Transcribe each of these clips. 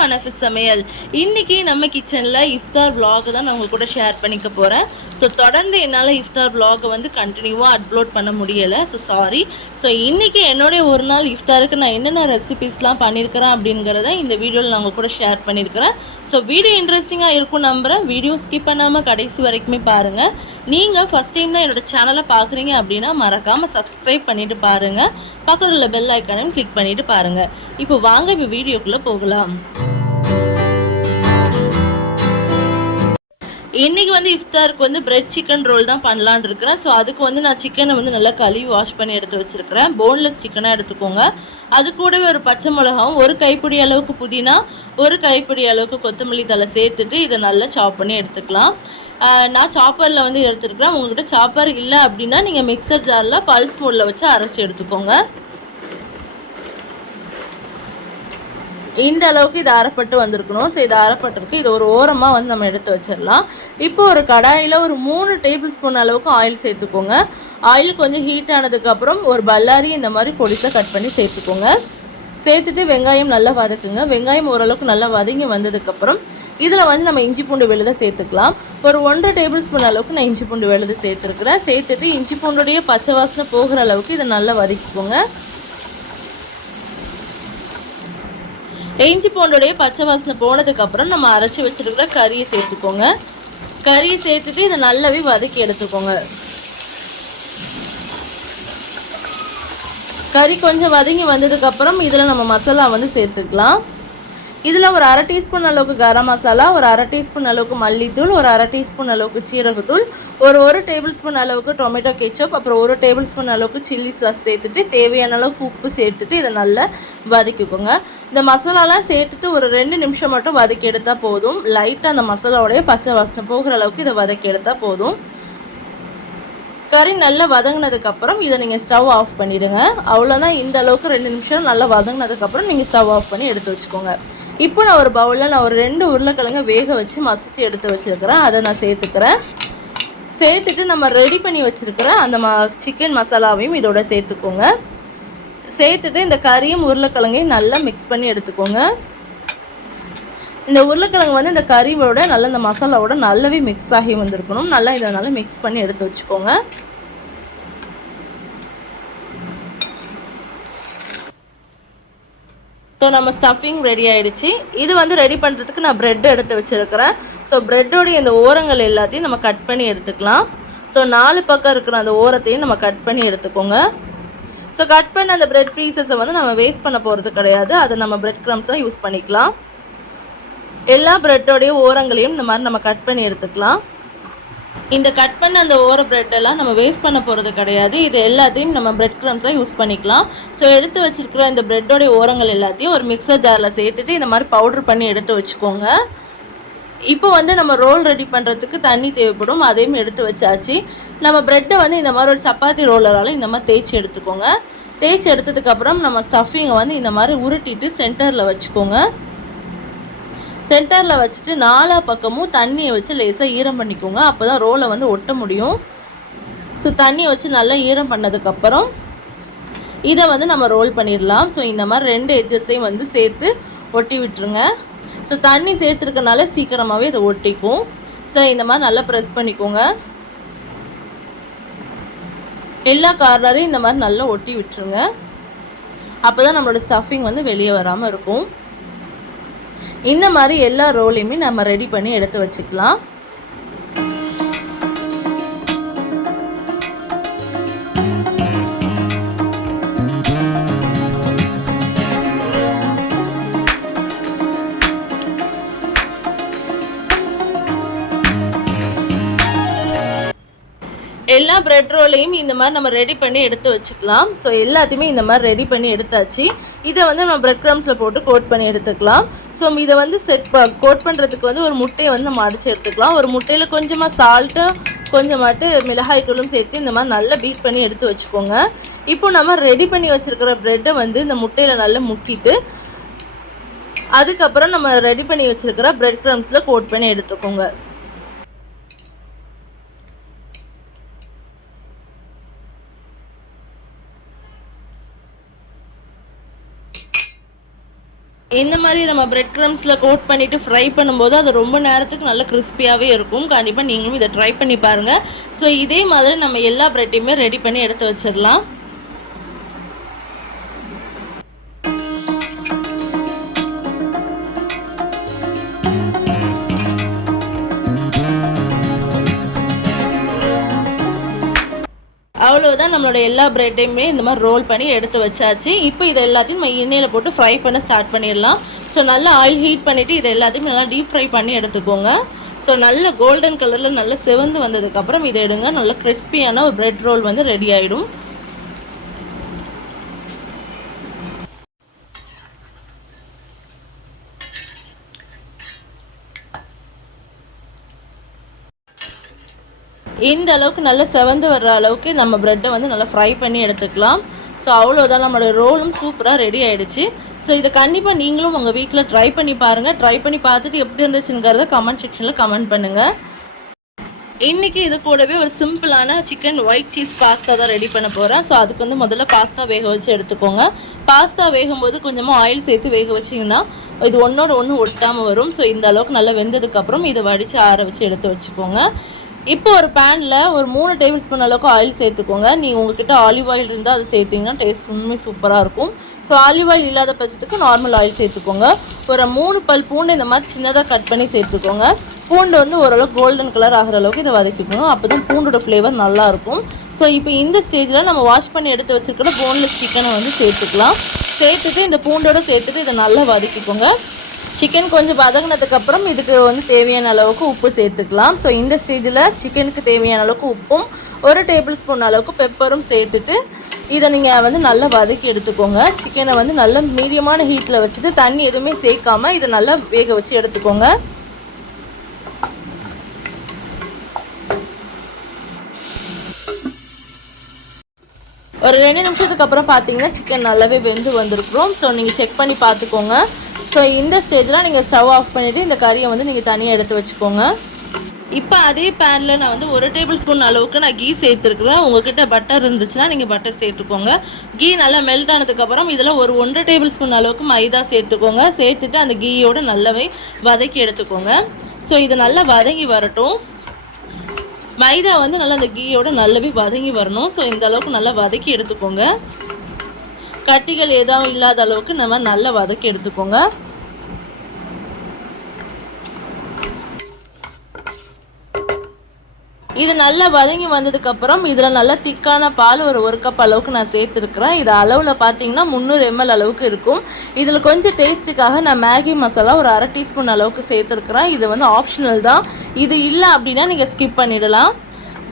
Hi அனஃபிஸ் சமையல். இன்னைக்கு நம்ம கிச்சனில் இஃப்தார் vlog தான் நான் உங்க கூட ஷேர் பண்ணிக்க போகிறேன் ஸோ தொடர்ந்து என்னால் இஃப்தார் விலாகை வந்து கண்டினியூவாக அப்லோட் பண்ண முடியலை. ஸோ சாரி ஸோ இன்னைக்கு என்னுடைய ஒரு நாள் இஃப்தாருக்கு நான் என்னென்ன ரெசிபிஸ்லாம் பண்ணியிருக்கிறேன் அப்படிங்கிறத இந்த வீடியோவில் நான் உங்கள் கூட ஷேர் பண்ணியிருக்கிறேன் ஸோ வீடியோ இன்ட்ரெஸ்டிங்காக இருக்கும் நம்புகிறேன் வீடியோ ஸ்கிப் பண்ணாமல் கடைசி வரைக்குமே பாருங்கள் நீங்கள் ஃபஸ்ட் டைம் தான் என்னோட சேனலை பார்க்குறீங்க அப்படின்னா மறக்காமல் சப்ஸ்கிரைப் பண்ணிவிட்டு பாருங்கள் பக்கத்தில் உள்ள பெல் ஐக்கானையும் கிளிக் பண்ணிட்டு பாருங்கள் இப்போ வாங்க இப்போ வீடியோக்குள்ளே போகலாம். இன்னைக்கு வந்து இஃப்தாருக்கு வந்து பிரெட் சிக்கன் ரோல் தான் பண்ணலான் இருக்கிறேன். ஸோ அதுக்கு வந்து நான் சிக்கனை வந்து நல்லா கழுவி வாஷ் பண்ணி எடுத்து வச்சிருக்கிறேன். போன்லெஸ் சிக்கனாக எடுத்துக்கோங்க. அது கூடவே ஒரு பச்சை மிளகாவும் ஒரு கைப்பிடி அளவுக்கு புதினா ஒரு கைப்பிடி அளவுக்கு கொத்தமல்லி தலை சேர்த்துட்டு இதை நல்லா சாப் பண்ணி எடுத்துக்கலாம். நான் சாப்பரில் வந்து எடுத்துருக்கிறேன். உங்கள்கிட்ட சாப்பர் இல்லை அப்படின்னா நீங்கள் மிக்சர் ஜாரில் பல்ஸ் மோடில் வச்சு அரைச்சி எடுத்துக்கோங்க. இந்த அளவுக்கு இது அரைப்பட்டு வந்திருக்கணும். ஸோ இது அறப்பட்டிருக்கு. இது ஒரு ஓரமாக வந்து நம்ம எடுத்து வச்சிடலாம். இப்போ ஒரு கடாயில் ஒரு மூணு டேபிள் ஸ்பூன் அளவுக்கு ஆயில் சேர்த்துக்கோங்க. ஆயில் கொஞ்சம் ஹீட் ஆனதுக்கப்புறம் ஒரு பல்லாரி இந்த மாதிரி பொடிசாக கட் பண்ணி சேர்த்துக்கோங்க. சேர்த்துட்டு வெங்காயம் நல்லா வதக்குங்க. வெங்காயம் ஓரளவுக்கு நல்லா வதங்கி வந்ததுக்கப்புறம் இதில் வந்து நம்ம இஞ்சி பூண்டு விழுத சேர்த்துக்கலாம். ஒரு ஒன்றரை டேபிள் ஸ்பூன் அளவுக்கு நான் இஞ்சி பூண்டு விழுது சேர்த்துருக்குறேன். சேர்த்துட்டு இஞ்சி பூண்டுடைய பச்சை வாசனை போகிற அளவுக்கு இதை நல்லா வதக்கிக்கோங்க. இஞ்சி பூண்டோடைய பச்சை வாசனை போனதுக்கப்புறம் நம்ம அரைச்சி வச்சிருக்கிற கறியை சேர்த்துக்கோங்க. கறியை சேர்த்துட்டு இதை நல்லாவே வதக்கி எடுத்துக்கோங்க. கறி கொஞ்சம் வதங்கி வந்ததுக்கப்புறம் இதில் நம்ம மசாலா வந்து சேர்த்துக்கலாம். இதில் ஒரு அரை டீஸ்பூன் அளவுக்கு கரம் மசாலா ஒரு அரை டீஸ்பூன் அளவுக்கு மல்லித்தூள் ஒரு அரை டீஸ்பூன் அளவுக்கு சீரகத்தூள் ஒரு ஒரு டேபிள் ஸ்பூன் அளவுக்கு டொமேட்டோ கெச்சப் அப்புறம் ஒரு டேபிள் ஸ்பூன் அளவுக்கு சில்லி சாஸ் சேர்த்துட்டு தேவையான அளவுக்கு உப்பு சேர்த்துட்டு இதை நல்லா வதக்கிக்கோங்க. இந்த மசாலாலாம் சேர்த்துட்டு ஒரு ரெண்டு நிமிஷம் மட்டும் வதக்கி எடுத்தால் போதும். லைட்டாக அந்த மசாலாவோடைய பச்சை வாசனை போகிற அளவுக்கு இதை வதக்கி எடுத்தால் போதும். கறி நல்லா வதங்கினதுக்கப்புறம் இதை நீங்கள் ஸ்டவ் ஆஃப் பண்ணிவிடுங்க அவ்வளோதான் இந்த அளவுக்கு ரெண்டு நிமிஷம் நல்லா வதங்கினதுக்கப்புறம் நீங்கள் ஸ்டவ் ஆஃப் பண்ணி எடுத்து வச்சுக்கோங்க. இப்போ நான் ஒரு பவுலில் நான் ஒரு ரெண்டு உருளைக்கிழங்கு வேக வச்சு மசித்து எடுத்து வச்சுருக்கிறேன். அதை நான் சேர்த்துக்கிறேன். சேர்த்துட்டு நம்ம ரெடி பண்ணி வச்சுருக்கிற அந்த ம சிக்கன் மசாலாவையும் இதோட சேர்த்துக்கோங்க. சேர்த்துட்டு இந்த கறியும் உருளைக்கிழங்கையும் நல்லா மிக்ஸ் பண்ணி எடுத்துக்கோங்க. இந்த உருளைக்கிழங்கு வந்து இந்த கறியோட நல்லா இந்த மசாலாவோட நல்லாவே மிக்ஸ் ஆகி வந்திருக்கணும். நல்லா இதை நல்லா மிக்ஸ் பண்ணி எடுத்து வச்சுக்கோங்க. ஸோ நம்ம ஸ்டஃபிங் ரெடி ஆயிடுச்சு. இது வந்து ரெடி பண்ணுறதுக்கு நான் ப்ரெட் எடுத்து வச்சுருக்கிறேன். ஸோ ப்ரெட்டோடைய இந்த ஓரங்கள் எல்லாத்தையும் நம்ம கட் பண்ணி எடுத்துக்கலாம். ஸோ நாலு பக்கம் இருக்கிற அந்த ஓரத்தையும் நம்ம கட் பண்ணி எடுத்துக்கோங்க. ஸோ கட் பண்ண அந்த ப்ரெட் பீசஸை வந்து நம்ம வேஸ்ட் பண்ண போகிறது கிடையாது. அதை நம்ம ப்ரெட் க்ரம்ஸாக யூஸ் பண்ணிக்கலாம். எல்லா ப்ரெட்டோடைய ஓரங்களையும் இந்த மாதிரி நம்ம கட் பண்ணி எடுத்துக்கலாம். இந்த கட் பண்ண அந்த ஓர bread எல்லாம் நம்ம வேஸ்ட் பண்ண போகிறது கிடையாது. இது எல்லாத்தையும் நம்ம பிரெட் க்ரம்ஸாக யூஸ் பண்ணிக்கலாம். ஸோ எடுத்து வச்சிருக்கிற இந்த ப்ரெட்டோடைய ஓரங்கள் எல்லாத்தையும் ஒரு மிக்சர் ஜாரில் சேர்த்துட்டு இந்த மாதிரி பவுடர் பண்ணி எடுத்து வச்சுக்கோங்க. இப்போ வந்து நம்ம ரோல் ரெடி பண்ணுறதுக்கு தண்ணி தேவைப்படும். அதையும் எடுத்து வச்சாச்சு. நம்ம ப்ரெட்டை வந்து இந்த மாதிரி ஒரு சப்பாத்தி ரோலரால் இந்த மாதிரி தேய்ச்சி எடுத்துக்கோங்க. தேய்ச்சி எடுத்ததுக்கப்புறம் நம்ம ஸ்டஃபிங்கை வந்து இந்த மாதிரி உருட்டிட்டு சென்டரில் வச்சுக்கோங்க. சென்டரில் வச்சுட்டு நாலா பக்கமும் தண்ணியை வச்சு லேசாக ஈரம் பண்ணிக்கோங்க. அப்போ தான் ரோலை வந்து ஒட்ட முடியும். ஸோ தண்ணியை வச்சு நல்லா ஈரம் பண்ணதுக்கப்புறம் இதை வந்து நம்ம ரோல் பண்ணிடலாம் ஸோ இந்த மாதிரி ரெண்டு எட்ஜஸையும் வந்து சேர்த்து ஒட்டி விட்டுருங்க. ஸோ தண்ணி சேர்த்துருக்கனால சீக்கிரமாகவே இதை ஒட்டிக்கும். ஸோ இந்த மாதிரி நல்லா ப்ரெஸ் பண்ணிக்கோங்க. எல்லா கார்னரையும் இந்த மாதிரி நல்லா ஒட்டி விட்டுருங்க. அப்போ தான் நம்மளோட ஸ்டஃபிங் வந்து வெளியே வராமல் இருக்கும். இந்த மாதிரி எல்லா ரோலையுமே நம்ம ரெடி பண்ணி எடுத்து வச்சுக்கலாம். எல்லா ரோலையும் இந்த மாதிரி நம்ம ரெடி பண்ணி எடுத்து வச்சுக்கலாம். ஸோ எல்லாத்தையுமே இந்த மாதிரி ரெடி பண்ணி எடுத்தாச்சு. இதை வந்து நம்ம பிரெட் க்ரம்ஸில் போட்டு கோட் பண்ணி எடுத்துக்கலாம். ஸோ இதை வந்து செட் ப கோட் பண்ணுறதுக்கு வந்து ஒரு முட்டையை வந்து நம்ம அடித்து எடுத்துக்கலாம். ஒரு முட்டையில் கொஞ்சமாக சால்ட்டும் கொஞ்சமாட்டு மிளகாய் தூளும் சேர்த்து இந்த மாதிரி நல்லா பீட் பண்ணி எடுத்து வச்சுக்கோங்க. இப்போ நம்ம ரெடி பண்ணி வச்சுருக்கிற ப்ரெட்டை வந்து இந்த முட்டையில் நல்லா முக்கிட்டு அதுக்கப்புறம் நம்ம ரெடி பண்ணி வச்சுருக்கிற ப்ரெட் க்ரம்ஸில் கோட் பண்ணி எடுத்துக்கோங்க. இந்த மாதிரி நம்ம பிரெட் க்ரம்ஸில் கோட் பண்ணிவிட்டு ஃப்ரை பண்ணும்போது அது ரொம்ப நேரத்துக்கு நல்ல கிறிஸ்பியாகவே இருக்கும். கண்டிப்பாக நீங்களும் இதை ட்ரை பண்ணி பாருங்கள் ஸோ இதே மாதிரி நம்ம எல்லா ப்ரெட்டையுமே ரெடி பண்ணி எடுத்து வச்சிடலாம். அவ்வளோதான் நம்மளோட எல்லா ப்ரெட்டையுமே இந்த மாதிரி ரோல் பண்ணி எடுத்து வச்சாச்சு. இப்போ இதை எல்லாத்தையும் நம்ம எண்ணெயில் போட்டு ஃப்ரை பண்ண ஸ்டார்ட் பண்ணிடலாம். ஸோ நல்லா ஆயில் ஹீட் பண்ணிவிட்டு இதை எல்லாத்தையும் நல்லா டீப் ஃப்ரை பண்ணி எடுத்துக்கோங்க. ஸோ நல்ல கோல்டன் கலரில் நல்லா செவந்து வந்ததுக்கப்புறம் இதை எடுங்க. நல்ல கிறிஸ்பியான ஒரு ப்ரெட் ரோல் வந்து ரெடி ஆகிடும் இந்த அளவுக்கு நல்லா செவந்து வர்ற அளவுக்கு நம்ம ப்ரெட்டை வந்து நல்லா ஃப்ரை பண்ணி எடுத்துக்கலாம். ஸோ அவ்வளோதான் நம்மளோட ரோலும் சூப்பராக ரெடி ஆகிடுச்சு ஸோ இதை கண்டிப்பாக நீங்களும் உங்கள் வீட்டில் ட்ரை பண்ணி பாருங்கள் ட்ரை பண்ணி பார்த்துட்டு எப்படி இருந்துச்சுங்கிறத கமெண்ட் செக்ஷனில் கமெண்ட் பண்ணுங்கள் இன்றைக்கி இது கூடவே ஒரு சிம்பிளான சிக்கன் ஒயிட் சீஸ் பாஸ்தா தான் ரெடி பண்ண போகிறேன் ஸோ அதுக்கு வந்து முதல்ல பாஸ்தா வேக வச்சு எடுத்துக்கோங்க. பாஸ்தா வேகும்போது கொஞ்சமாக ஆயில் சேர்த்து வேக வச்சிங்கன்னா இது ஒன்றோட ஒன்று ஒட்டாமல் வரும். ஸோ இந்த அளவுக்கு நல்லா வெந்ததுக்கப்புறம் இதை வடித்து ஆற வச்சு எடுத்து வச்சுக்கோங்க. இப்போ ஒரு பேனில் ஒரு மூணு டேபிள் ஸ்பூன் அளவுக்கு ஆயில் சேர்த்துக்கோங்க. நீங்கள் உங்ககிட்ட ஆலிவ் ஆயில் இருந்தால் அது சேர்த்திங்கன்னா டேஸ்ட் உண்மை சூப்பராக இருக்கும். ஸோ ஆலிவ் ஆயில் இல்லாத பட்சத்துக்கு நார்மல் ஆயில் சேர்த்துக்கோங்க. ஒரு மூணு பல் பூண்டு இந்த மாதிரி சின்னதாக கட் பண்ணி சேர்த்துக்கோங்க. பூண்டு வந்து ஓரளவுக்கு கோல்டன் கலர் ஆகிற அளவுக்கு இதை வதக்கிக்கணும். அப்போ தான் பூண்டோட ஃப்ளேவர் நல்லாயிருக்கும் ஸோ இப்போ இந்த ஸ்டேஜில் நம்ம வாஷ் பண்ணி எடுத்து வச்சுருக்கிற போன்லெஸ் சிக்கனை வந்து சேர்த்துக்கலாம். சேர்த்துட்டு இந்த பூண்டோட சேர்த்துட்டு இதை நல்லா வதக்கிக்கோங்க. சிக்கன் கொஞ்சம் வதங்கினதுக்கப்புறம் இதுக்கு வந்து தேவையான அளவுக்கு உப்பு சேர்த்துக்கலாம். ஸோ இந்த ஸ்டேஜில் சிக்கனுக்கு தேவையான அளவுக்கு உப்பும் ஒரு டேபிள் ஸ்பூன் அளவுக்கு பெப்பரும் சேர்த்துட்டு இதை நீங்கள் வந்து நல்லா வதக்கி எடுத்துக்கோங்க. சிக்கனை வந்து நல்ல மீடியமான ஹீட்டில் வச்சுட்டு தண்ணி எதுவுமே சேர்க்காமல் இதை நல்லா வேக வச்சு எடுத்துக்கோங்க. ஒரு ரெண்டு நிமிஷத்துக்கு அப்புறம் பார்த்தீங்கன்னா சிக்கன் நல்லாவே வெந்து வந்திருக்கிறோம் ஸோ நீங்கள் செக் பண்ணி பார்த்துக்கோங்க ஸோ இந்த ஸ்டேஜில் நீங்கள் ஸ்டவ் ஆஃப் பண்ணிவிட்டு இந்த கறியை வந்து நீங்கள் தனியாக எடுத்து வச்சுக்கோங்க. இப்போ அதே பேனில் நான் வந்து ஒரு டேபிள் ஸ்பூன் அளவுக்கு நான் கீ சேர்த்துருக்குறேன். உங்ககிட்ட பட்டர் இருந்துச்சுன்னா நீங்கள் பட்டர் சேர்த்துக்கோங்க. கீ நல்லா மெல்ட் ஆனதுக்கப்புறம் இதில் ஒரு ஒன்றரை டேபிள் ஸ்பூன் அளவுக்கு மைதா சேர்த்துக்கோங்க. சேர்த்துட்டு அந்த கீயோடு நல்லாவே வதக்கி எடுத்துக்கோங்க. ஸோ இது நல்லா வதங்கி வரட்டும். மைதா வந்து நல்லா அந்த கீயோட நல்லாவே வதங்கி வரணும். ஸோ இந்த அளவுக்கு நல்லா வதக்கி எடுத்துக்கோங்க. கட்டிகள் எதுவும் இல்லாத அளவுக்கு நம்ம நல்லா வதக்கி எடுத்துக்கோங்க. இது நல்லா வதங்கி வந்ததுக்கப்புறம் இதில் நல்லா திக்கான பால் ஒரு ஒரு கப் அளவுக்கு நான் சேர்த்துருக்குறேன். இது அளவில் பார்த்தீங்கன்னா முந்நூறு எம்எல் அளவுக்கு இருக்கும். இதில் கொஞ்சம் டேஸ்ட்டுக்காக நான் மேகி மசாலா ஒரு அரை டீஸ்பூன் அளவுக்கு சேர்த்துருக்குறேன். இது வந்து ஆப்ஷனல் தான். இது இல்லை அப்படின்னா நீங்கள் ஸ்கிப் பண்ணிடலாம்.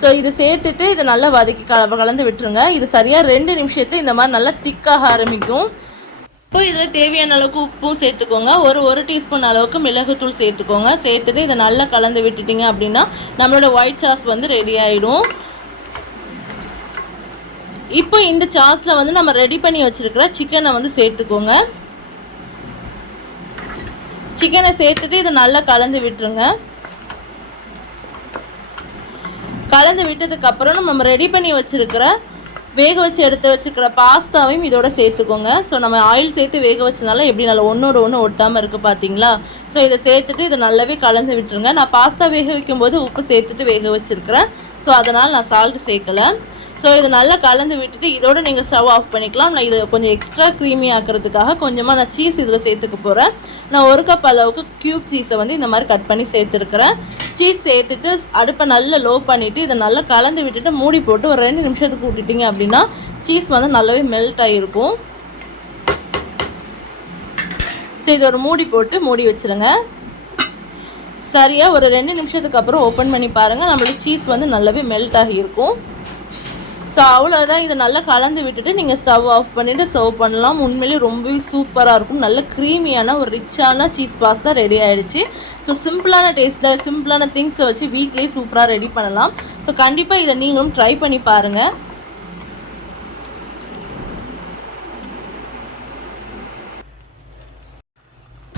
ஸோ இது சேர்த்துட்டு இதை நல்லா வதக்கி கலந்து விட்டுருங்க. இது சரியாக ரெண்டு நிமிஷத்தில் இந்த மாதிரி நல்லா திக்காக ஆரம்பிக்கும். இப்போ இதில் தேவையான அளவுக்கு உப்பும் சேர்த்துக்கோங்க. ஒரு ஒரு டீஸ்பூன் அளவுக்கு மிளகுத்தூள் சேர்த்துக்கோங்க. சேர்த்துட்டு இதை நல்லா கலந்து விட்டுட்டிங்க அப்படின்னா நம்மளோட ஒயிட் சாஸ் வந்து ரெடி ஆகிடும் இப்போ இந்த சாஸில் வந்து நம்ம ரெடி பண்ணி வச்சுருக்கிற சிக்கனை வந்து சேர்த்துக்கோங்க. சிக்கனை சேர்த்துட்டு இதை நல்லா கலந்து விட்டுருங்க. கலந்து விட்டதுக்கப்புறம் நம்ம ரெடி பண்ணி வச்சுருக்கிற வேக வச்சு எடுத்து வச்சுருக்கிற பாஸ்தாவையும் இதோட சேர்த்துக்கோங்க. ஸோ நம்ம ஆயில் சேர்த்து வேக வச்சதுனால எப்படி நல்லா ஒன்றோட ஒன்று ஒட்டாமல் இருக்குது பார்த்தீங்களா ஸோ இதை சேர்த்துட்டு இதை நல்லாவே கலந்து விட்டுருங்க. நான் பாஸ்தா வேக வைக்கும்போது உப்பு சேர்த்துட்டு வேக வச்சுருக்கிறேன். ஸோ அதனால் நான் சால்ட்டு சேர்க்கலை. ஸோ இது நல்லா கலந்து விட்டுட்டு இதோட நீங்கள் ஸ்டவ் ஆஃப் பண்ணிக்கலாம். நான் இதை கொஞ்சம் எக்ஸ்ட்ரா க்ரீமி ஆக்கிறதுக்காக கொஞ்சமாக நான் சீஸ் இதில் சேர்த்துக்க போகிறேன் நான் ஒரு கப் அளவுக்கு க்யூப் சீஸை வந்து இந்த மாதிரி கட் பண்ணி சேர்த்துருக்குறேன். சீஸ் சேர்த்துட்டு அடுப்பை நல்லா லோ பண்ணிவிட்டு இதை நல்லா கலந்து விட்டுட்டு மூடி போட்டு ஒரு ரெண்டு நிமிஷத்துக்கு விட்டுட்டிங்க அப்படின்னா சீஸ் வந்து நல்லாவே மெல்ட் ஆகிருக்கும் ஸோ இதை ஒரு மூடி போட்டு மூடி வச்சுருங்க. சரியாக ஒரு ரெண்டு நிமிஷத்துக்கு அப்புறம் ஓப்பன் பண்ணி பாருங்கள் நம்மளோட சீஸ் வந்து நல்லாவே மெல்ட் ஆகியிருக்கும். ஸோ அவ்வளோதான் இதை நல்லா கலந்து விட்டுட்டு நீங்கள் ஸ்டவ் ஆஃப் பண்ணிவிட்டு சர்வ் பண்ணலாம். உண்மையிலேயே ரொம்பவே சூப்பராக இருக்கும். நல்ல க்ரீமியான ஒரு ரிச்சான சீஸ் பாஸ்தா ரெடி ஆகிடுச்சு ஸோ சிம்பிளான டேஸ்ட்டில் சிம்பிளான திங்ஸை வச்சு வீட்லேயே சூப்பராக ரெடி பண்ணலாம். ஸோ கண்டிப்பாக இதை நீங்களும் ட்ரை பண்ணி பாருங்கள்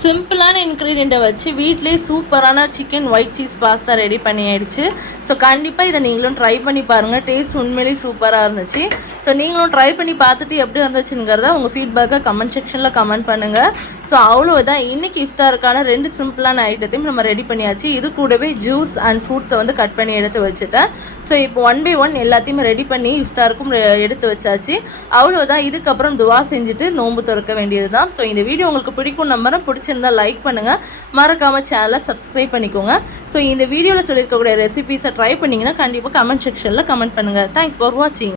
சிம்பிளான இன்க்ரீடியண்ட்டை வச்சு வீட்டிலே சூப்பரான chicken white cheese pasta ready பண்ணி ஆயிடுச்சு ஸோ கண்டிப்பாக இதை நீங்களும் ட்ரை பண்ணி பாருங்கள் டேஸ்ட் உண்மையிலேயே சூப்பராக இருந்துச்சு. ஸோ நீங்களும் ட்ரை பண்ணி பார்த்துட்டு எப்படி வந்துச்சுங்கிறத உங்கள் ஃபீட்பேக்கை கமெண்ட் செக்ஷனில் கமெண்ட் பண்ணுங்கள் ஸோ அவ்வளோதான் இன்றைக்கி இஃப்தாருக்கான ரெண்டு சிம்பிளான ஐட்டத்தையும் நம்ம ரெடி பண்ணியாச்சு. இது கூடவே ஜூஸ் அண்ட் ஃப்ரூட்ஸை வந்து கட் பண்ணி எடுத்து வச்சுட்டேன். ஸோ இப்போ ஒன் பை ஒன் எல்லாத்தையுமே ரெடி பண்ணி இஃப்தாருக்கும் எடுத்து வச்சாச்சு. அவ்வளோதான் இதுக்கப்புறம் துவா செஞ்சுட்டு நோன்பு திறக்க வேண்டியது தான் ஸோ இந்த வீடியோ உங்களுக்கு பிடிக்கும் நம்பரை பிடிச்சிருந்தா லைக் பண்ணுங்கள் மறக்காமல் சேனலை சப்ஸ்கிரைப் பண்ணிக்கோங்க. ஸோ இந்த வீடியோவில் சொல்லியிருக்கக்கூடிய ரெசிபீஸை ட்ரை பண்ணிங்கன்னா கண்டிப்பாக கமெண்ட் செக்ஷனில் கமெண்ட் பண்ணுங்கள் தேங்க்ஸ் ஃபார் வாட்சிங்